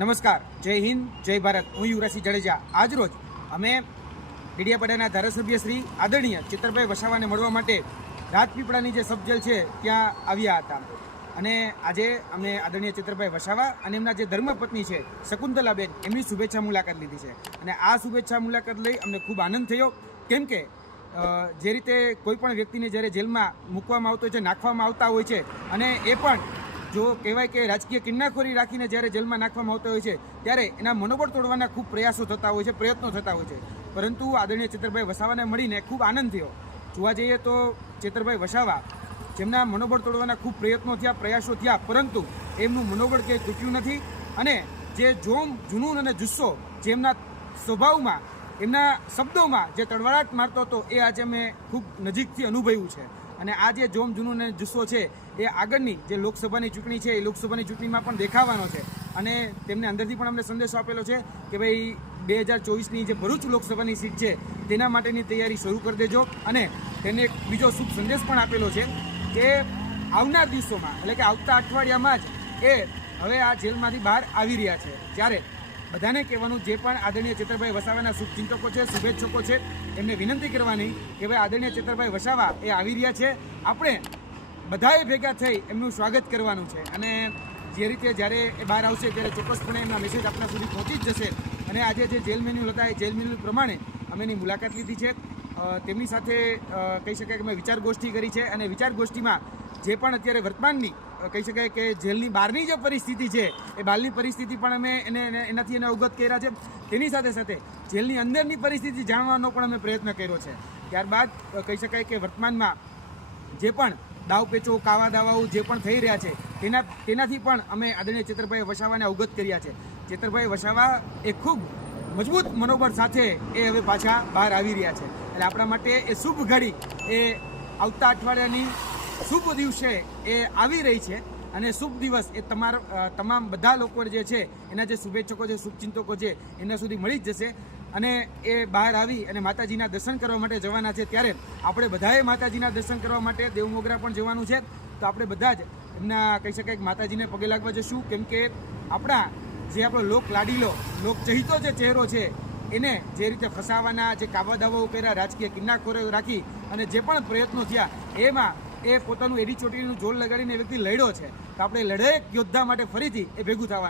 નમસ્કાર, જય હિન્દ, જય ભારત. હું યુવરાજસિંહ જાડેજા. આજરોજ અમે ડેડિયાપાડાના ધારાસભ્ય શ્રી આદરણીય ચિત્રભાઈ વસાવાને મળવા માટે રાજપીપળાની જે સબજેલ છે ત્યાં આવ્યા હતા. અને આજે અમે આદરણીય ચિત્રભાઈ વસાવા અને એમના જે ધર્મપત્ની છે શકુંતલાબેન, એમની શુભેચ્છા મુલાકાત લીધી છે. અને આ શુભેચ્છા મુલાકાત લઈ અમને ખૂબ આનંદ થયો, કેમ કે જે રીતે કોઈ પણ વ્યક્તિને જ્યારે જેલમાં મૂકવામાં આવતો હોય છે, નાખવામાં આવતા હોય છે, અને એ પણ જો કહેવાય કે રાજકીય કિન્નાખોરી રાખીને જ્યારે જેલમાં નાખવામાં આવતા હોય છે, ત્યારે એના મનોબળ તોડવાના ખૂબ પ્રયાસો થતા હોય છે, પ્રયત્નો થતા હોય છે. પરંતુ આદરણીય ચિત્રભાઈ વસાવાને મળીને ખૂબ આનંદ થયો. જોવા જઈએ તો ચિત્રભાઈ વસાવા, જેમના મનોબળ તોડવાના ખૂબ પ્રયત્નો થયા, પ્રયાસો થયા, પરંતુ એમનું મનોબળ ક્યાંય તૂટ્યું નથી. અને જે જોમ, જુનૂન અને જુસ્સો જે એમના સ્વભાવમાં, એમના શબ્દોમાં જે તળવાળાટ મારતો હતો, એ આજે મેં ખૂબ નજીકથી અનુભવ્યું છે. અને આ જે જોમ, જુનૂન અને જુસ્સો છે એ આગળની જે લોકસભાની ચૂંટણી છે એ લોકસભાની ચૂંટણીમાં પણ દેખાવાનો છે. અને તેમને અંદરથી પણ અમને સંદેશો આપેલો છે કે ભાઈ 2024ની જે ભરૂચ લોકસભાની સીટ છે તેના માટેની તૈયારી શરૂ કરી દેજો. અને તેને એક બીજો શુભ સંદેશ પણ આપેલો છે કે આવનાર દિવસોમાં, એટલે કે આવતા અઠવાડિયામાં જ એ હવે આ જેલમાંથી બહાર આવી રહ્યા છે. ત્યારે બધાને કહેવાનું, જે પણ આદરણીય ચિત્રભાઈ વસાવાના શુભચિંતકો છે, શુભેચ્છકો છે, એમને વિનંતી કરવાની કે ભાઈ આદરણીય ચિત્રભાઈ વસાવા એ આવી રહ્યા છે, આપણે બધાએ ભેગા થઈ એમનું સ્વાગત કરવાનું છે. અને જે રીતે જ્યારે એ બહાર આવશે ત્યારે ચોક્કસપણે એમના મેસેજ આપણા સુધી પહોંચી જ જશે. અને આજે જે જેલ મેન્યુઅલ હતા એ જેલ મેન્યુઅલ પ્રમાણે અમે એની મુલાકાત લીધી છે. તેમની સાથે કહી શકાય કે અમે વિચાર ગોષ્ઠી કરી છે. અને વિચાર ગોષ્ઠીમાં જે પણ અત્યારે વર્તમાનની કહી શકાય કે જેલની બહારની જે પરિસ્થિતિ છે એ બહારની પરિસ્થિતિ પણ અમે એનાથી એને અવગત કર્યા છે. તેની સાથે સાથે જેલની અંદરની પરિસ્થિતિ જાણવાનો પણ અમે પ્રયત્ન કર્યો છે. ત્યારબાદ કહી શકાય કે વર્તમાનમાં જે પણ દાવપેચો, કાવા દાવાઓ જે પણ થઈ રહ્યા છે તેનાથી પણ અમે આદરણીય ચિત્રભાઈ વસાવાને અવગત કર્યા છે. ચિત્રભાઈ વસાવા એ ખૂબ મજબૂત મનોબળ સાથે એ હવે પાછા બહાર આવી રહ્યા છે. એટલે આપણા માટે એ શુભ ઘડી, એ આવતા અઠવાડિયાની શુભ દિવસે એ આવી રહી છે. અને શુભ દિવસ એ તમામ બધા લોકો જે છે એના જે શુભેચ્છકો છે, શુભચિંતકો છે, એના સુધી મળી જ જશે. અને એ બહાર આવી અને માતાજીના દર્શન કરવા માટે જવાના છે. ત્યારે આપણે બધાએ માતાજીના દર્શન કરવા માટે દેવમોગરા પણ જવાનું છે. તો આપણે બધા જ એમના કહી શકાય કે માતાજીને પગે લાગવા જશું, કેમ કે આપણા જે આપણો લોક લાડીલો, લોક ચહીતો જે ચહેરો છે એને જે રીતે ફસાવાના, જે કાવા દાવાઓ કર્યા, રાજકીય કિન્નાખોરીઓ રાખી અને જે પણ પ્રયત્નો થયા, એમાં એ પોતાનું એડી ચોટીનું જોર લગાડીને એ વ્યક્તિ લડ્યો છે. તો આપણે લડેક યોદ્ધા માટે ફરીથી એ ભેગું થવાનું.